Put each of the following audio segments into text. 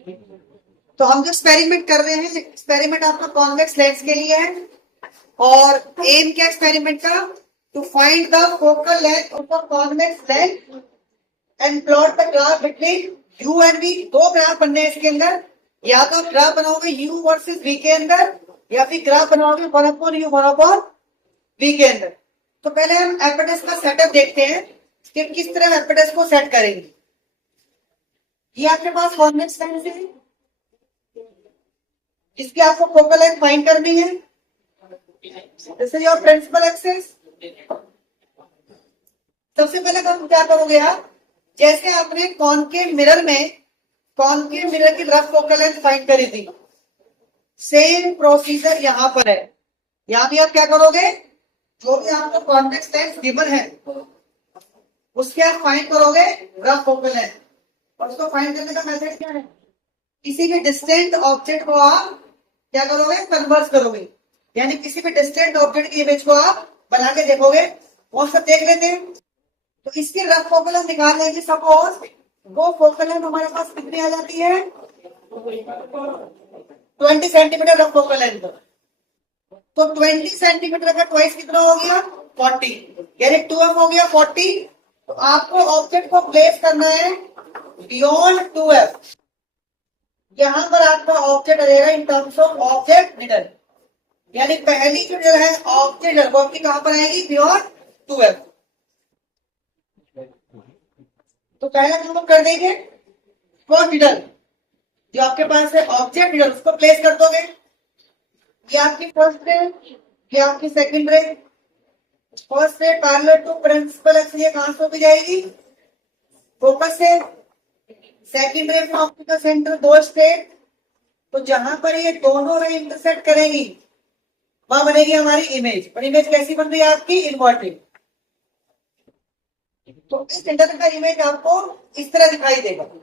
तो हम जो एक्सपेरिमेंट कर रहे हैं, एक्सपेरिमेंट आपका कॉन्वेक्स लेंस के लिए है। और एम क्या एक्सपेरिमेंट का? To find the focal length of a convex lens and plot the graph between u and v. दो ग्राफ बनने हैं इसके अंदर, या तो ग्राफ बनाओगे यू वर्सेस वी के अंदर, या फिर ग्राफ बनाओगे one upon u one upon v के अंदर। तो पहले हम एपेडेस का सेटअप देखते हैं कि किस तरह एपेडेस को सेट करेंगे। ये आपके पास कॉन्वेक्स लेंस है, इसकी आपको फोकल लेंथ फाइंड करनी है। This is your principal axis. सबसे पहले तो क्या करोगे आप, जैसे आपने कॉनकेव मिरर की रफ फोकल लेंथ फाइंड करी थी, सेम प्रोसीजर यहां पर है। यहां भी आप क्या करोगे, जो भी आपको कॉन्वेक्स लेंस गिवन है उसके आप फाइंड करोगे रफ फोकल लेंथ। और उसको फाइंड करने का मेथड क्या है, किसी भी डिस्टेंट ऑब्जेक्ट को आप क्या करोगे, कन्वर्स करोगे। यानी किसी भी डिस्टेंट ऑब्जेक्ट की इमेज को आप बना के देखोगे। वो सब देख लेते हैं। तो इसकी रफ फोकल लेंथ निकाल लेंगे। सपोज वो फोकल लेंथ हमारे पास कितनी आ जाती है, 20 सेंटीमीटर रफ फोकल लेंथ। तो 20 सेंटीमीटर का ट्वाइस कितना हो गया, 40, यानी 2m हो गया 40। तो आपको ऑब्जेक्ट को प्लेस करना है बियॉन्ड 2f। यहां पर आपका ऑब्जेक्ट रहेगा in terms of object middle, यानी पहली जो मिडल है ऑब्जेक्ट मिडल वो आपकी कहां पर आएगी, बियॉन्ड 2f। तो पहला हम लोग कर देंगे वो मिडल जो आपके पास है ऑब्जेक्ट मिडल, उसको प्लेस कर दोगे। ये आपकी फर्स्ट रे, ये आपकी सेकंड रे। First ray parallel to principal axis, ये कहां से होकर जाएगी, फोकस से। सेकंड रे में ऑप्टिकल सेंटर दो स्टेट, तो जहां पर ये दोनों रे इंटरसेक्ट करेंगी वहां बनेगी हमारी इमेज। और इमेज कैसी बन रही है आपकी, इन्वर्टेड। तो इस इंटरसेक्ट का इमेज आपको इस तरह दिखाई देगा। तो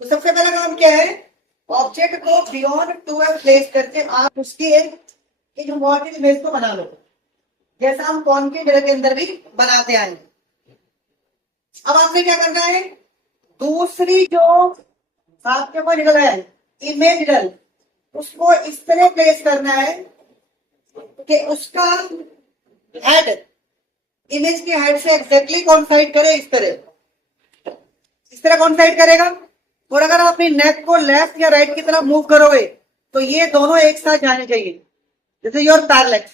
सबसे पहला काम क्या है, ऑब्जेक्ट को बियॉन्ड 2f प्लेस करके आप उसकी एक इन्वर्टेड इमेज को बना लो, जैसा हम कॉनकेव मिरर के अंदर भी बनाते आए। अब आपने क्या करना है, दूसरी जो आपके ऊपर निकल है इमेज निकल, उसको इस तरह प्लेस करना है कि उसका हेड इमेज की हेड से एग्जैक्टली कॉन्साइड करे। इस तरह कॉन्साइड करेगा। और अगर आप अपनी नेक को लेफ्ट या राइट की तरफ मूव करोगे तो ये दोनों एक साथ जाने चाहिए, जैसे योर पैरेलैक्स।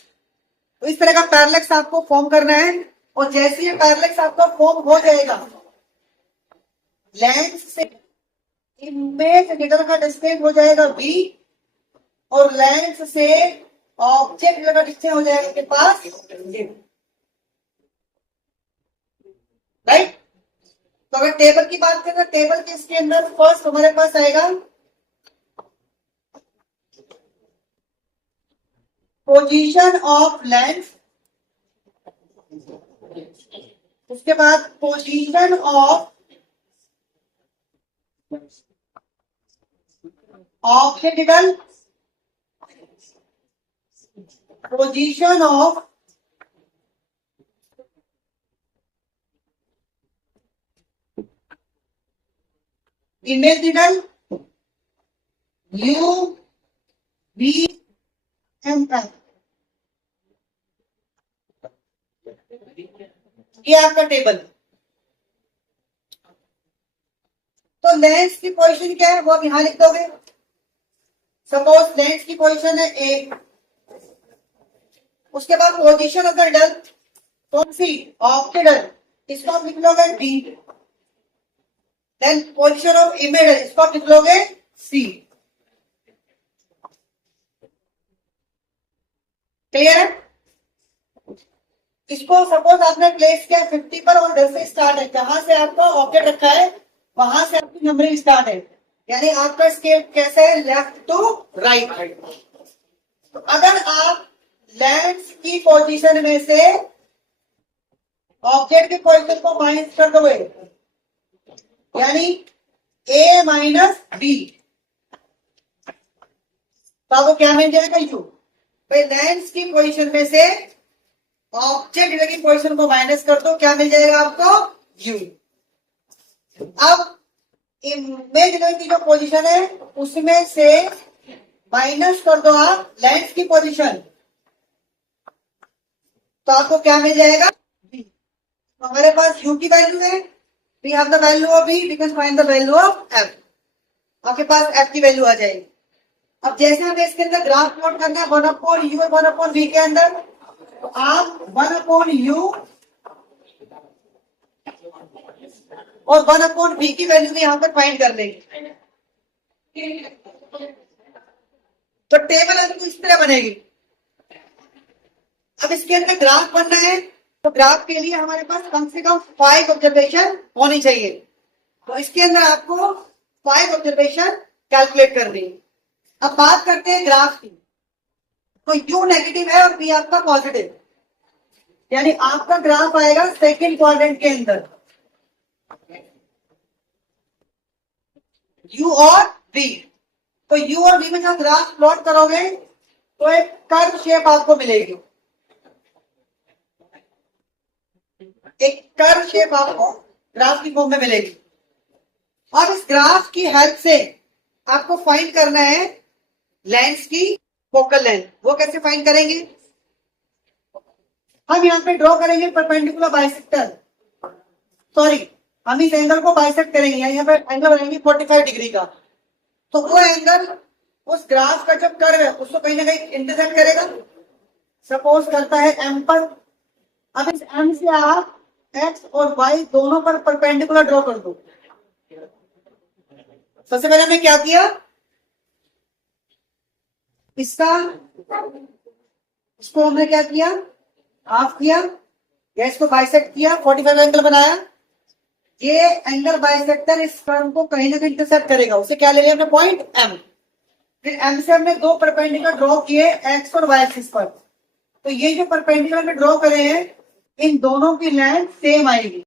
तो इस तरह का पैरेलैक्स आपको फॉर्म करना है। और जैसे ये पैरेलैक्स आपका फॉर्म हो जाएगा, लेंस से इमेज निकल का डिस्टेंस हो जाएगा v, और लेंस से ऑब्जेक्ट निकल का डिस्टेंस हो जाएगा आपके पास, राइट। तो अगर टेबल की बात करें, टेबल के इसके अंदर फर्स्ट हमारे पास आएगा पोजीशन ऑफ लेंस, उसके बाद position of optical, position of image needle, u v and f. ये आपका टेबल। तो लेंस की पोजीशन क्या है वो आप यहां लिख दोगे। सपोज लेंस की पोजीशन है ए, उसके बाद पोजीशन ऑफ द निडल कौन सी, ऑफ निडल, इसको आप लिख लोगे d. Then position of image इसको आप लिख लोगे सी। क्लियर। इसको सपोज आपने प्लेस किया 50 पर और 10 से स्टार्ट है, जहां से आपका ऑब्जेक्ट रखा है वहां से आपकी नंबरिंग स्टार्ट है। यानी आपका स्केल कैसे है, लेफ्ट टू राइट। तो अगर आप लेंस की पोजीशन में से ऑब्जेक्ट की पोजीशन को माइनस कर दोगे, यानी a माइनस बी, तो आपको क्या मिल जाएगा, यू। भाई लेंस की पोजीशन में से ऑब्जेक्ट की पोजीशन को माइनस कर दो, क्या मिल जाएगा आपको, यू। अब इमेजिनरी की जो पोजीशन है उसमें से माइनस कर दो आप लेंस की पोजीशन, तो आपको क्या मिल जाएगा? V। तो हमारे पास u की वैल्यू है, we have the value of v, we can find the value of f। आपके पास f की वैल्यू आ जाएगी। अब जैसे हमें इसके अंदर ग्राफ प्लॉट करना है 1/u और 1/v के अंदर, तो आप 1/u और 1/v की वैल्यू भी यहां पर फाइंड कर लेंगे। तो टेबल आपको इस तरह बनेगी। अब इसके अंदर ग्राफ बनना है, तो ग्राफ के लिए हमारे पास कम से कम 5 ऑब्जर्वेशन होनी चाहिए। तो इसके अंदर आपको 5 ऑब्जर्वेशन कैलकुलेट करनी है। अब बात करते हैं ग्राफ की। तो u नेगेटिव है और v आपका पॉजिटिव, यानी आपका ग्राफ आएगा सेकंड क्वाड्रेंट के अंदर। u और v, तो u और v में जब ग्राफ प्लॉट करोगे तो एक कर्व शेप आपको मिलेगी, एक कर्व शेप आपको ग्राफ की फॉर्म में मिलेगी। और इस ग्राफ की हेल्प से आपको फाइंड करना है लेंस की फोकल लेंथ। वो कैसे फाइंड करेंगे? हम यहां पे ड्रॉ करेंगे परपेंडिकुलर बाइसेक्टर, सॉरी हम इस एंगल को बाइसेक्ट करेंगे, यहाँ पे एंगल बनाएंगे 45 डिग्री का। तो वो एंगल उस ग्राफ का जब कर्व है उसको कहीं ना कहीं इंटरसेक्ट करेगा, सपोज करता है m पर। अब इस m से आप x और y दोनों पर परपेंडिकुलर ड्रॉ कर दो। सबसे पहले हमने क्या किया, इसको हमने क्या किया, हाफ किया, या इसको बाइसेक्ट किया, 45 एंगल बनाया। ये एंगल बाइसेक्टर इस कर्व को कहीं ना कहीं इंटरसेक्ट करेगा, उसे क्या ले लिया हमने? Point M। फिर M से हमने दो परपेंडिकुलर ड्रॉ किए x और y एक्सिस पर। तो ये जो परपेंडिकुलर में ड्रॉ करे हैं इन दोनों की लेंथ सेम आएगी।